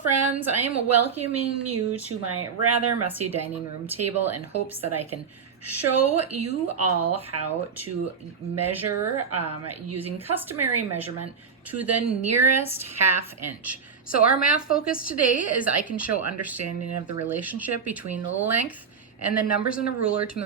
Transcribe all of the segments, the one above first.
friends, I am welcoming you to my rather messy dining room table in hopes that I can show you all how to measure using customary measurement to the nearest half inch. So our math focus today is I can show understanding of the relationship between length and the numbers in a ruler to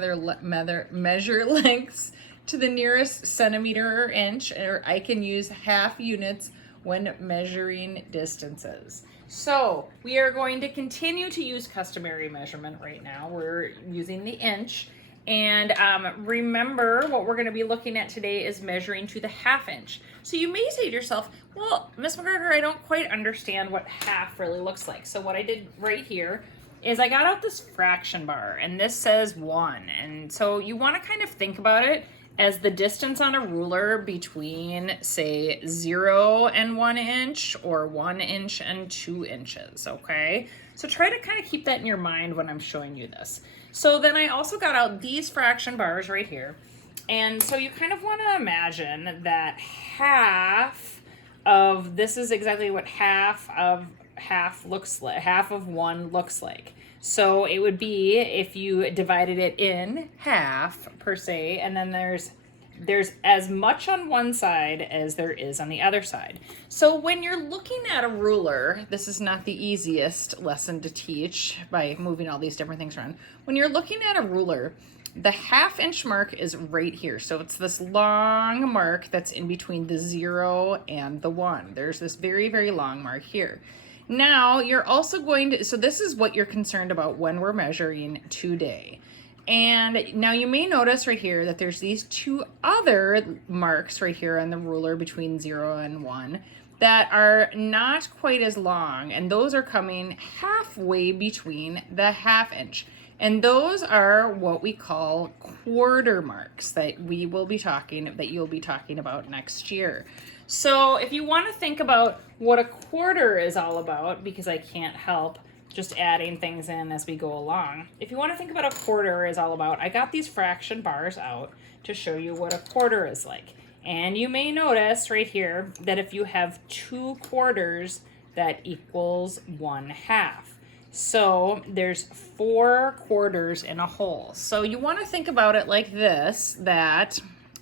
measure lengths to the nearest centimeter or inch, or I can use half units when measuring distances. So we are going to continue to use customary measurement right now. We're using the inch. And remember, what we're going to be looking at today is measuring to the half inch. So you may say to yourself, well, Miss McGregor, I don't quite understand what half really looks like. So what I did right here is I got out this fraction bar, and this says 1. And so you want to kind of think about it as the distance on a ruler between, say, 0 and 1 inch or 1 inch and 2 inches, okay? So try to kind of keep that in your mind when I'm showing you this. So then I also got out these fraction bars right here. And so you kind of want to imagine that half of, this is exactly what half of 1 looks like. So it would be if you divided it in half per se, and then there's as much on one side as there is on the other side. So when you're looking at a ruler, this is not the easiest lesson to teach by moving all these different things around. When you're looking at a ruler, the half inch mark is right here. So it's this long mark that's in between the 0 and the 1. There's this very, very long mark here. Now you're also going to, so this is what you're concerned about when we're measuring today. And now you may notice right here that there's these two other marks right here on the ruler between 0 and 1 that are not quite as long, and those are coming halfway between the half inch. And those are what we call quarter marks that you'll be talking about next year. So if you want to think about what a quarter is all about, because I can't help just adding things in as we go along. If you want to think about a quarter is all about, I got these fraction bars out to show you what a quarter is like. And you may notice right here that if you have 2 quarters, that equals 1/2. So there's 4 quarters in a whole. So you want to think about it like this, that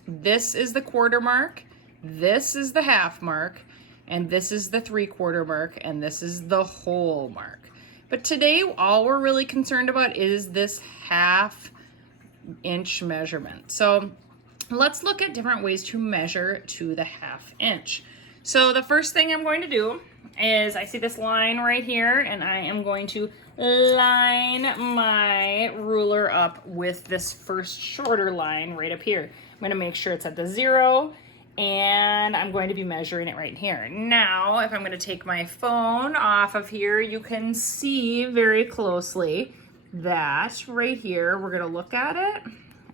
this is the quarter mark, this is the half mark, and this is the 3/4 mark, and this is the whole mark. But today, all we're really concerned about is this half inch measurement. So let's look at different ways to measure to the half inch. So the first thing I'm going to do is I see this line right here, and I am going to line my ruler up with this first shorter line right up here. I'm going to make sure it's at the 0, and I'm going to be measuring it right here. Now, if I'm going to take my phone off of here, you can see very closely that right here, we're going to look at it.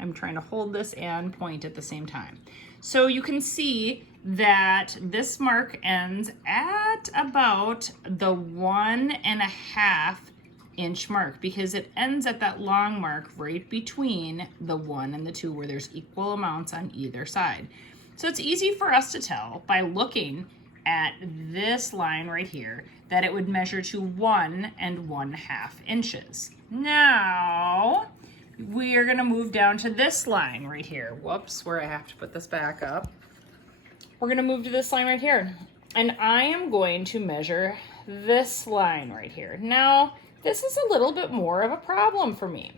I'm trying to hold this and point at the same time. So you can see that this mark ends at about the 1.5 inch mark, because it ends at that long mark right between the 1 and the 2, where there's equal amounts on either side. So it's easy for us to tell by looking at this line right here that it would measure to 1 1/2 inches. Now we are going to move down to this line right here. Whoops, where I have to put this back up. We're going to move to this line right here, and I am going to measure this line right here. Now this is a little bit more of a problem for me.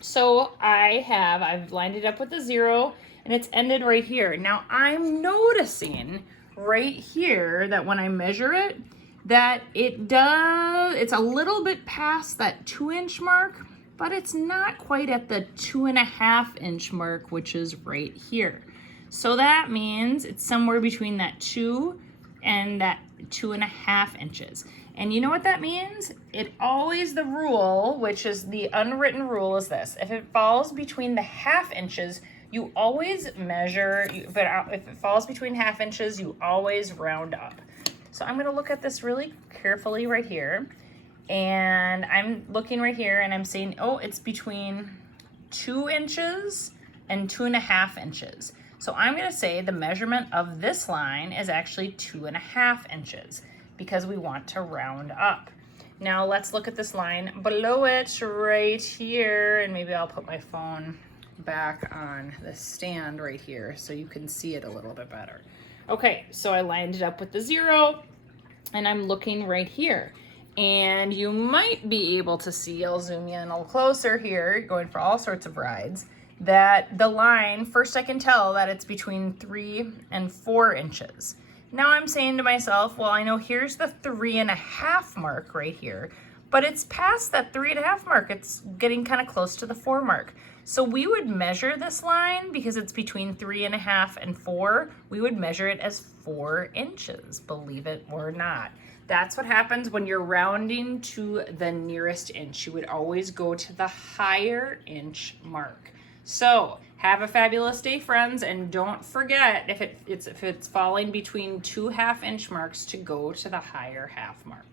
So I've lined it up with a 0, and it's ended right here. Now I'm noticing right here that when I measure it, that it's a little bit past that 2 inch mark, but it's not quite at the 2.5 inch mark, which is right here. So that means it's somewhere between that 2 and that 2.5 inches. And you know what that means? The rule, which is the unwritten rule, is this: if it falls between the half inches, you always measure, if it falls between half inches, you always round up. So I'm gonna look at this really carefully right here, and I'm looking right here and I'm saying, oh, it's between 2 inches and 2.5 inches. So I'm gonna say the measurement of this line is actually 2.5 inches. because we want to round up. Now let's look at this line below it right here, and maybe I'll put my phone back on the stand right here so you can see it a little bit better. Okay, so I lined it up with the 0, and I'm looking right here. And you might be able to see, I'll zoom in a little closer here, going for all sorts of rides, that the line, first I can tell that it's between 3 and 4 inches. Now I'm saying to myself, well, I know here's the 3.5 mark right here, but it's past that 3.5 mark. It's getting kind of close to the 4 mark. So we would measure this line, because it's between 3.5 and 4, we would measure it as 4 inches, believe it or not. That's what happens when you're rounding to the nearest inch. You would always go to the higher inch mark. So have a fabulous day, friends, and don't forget, if it's falling between 2 half-inch marks, to go to the higher half mark.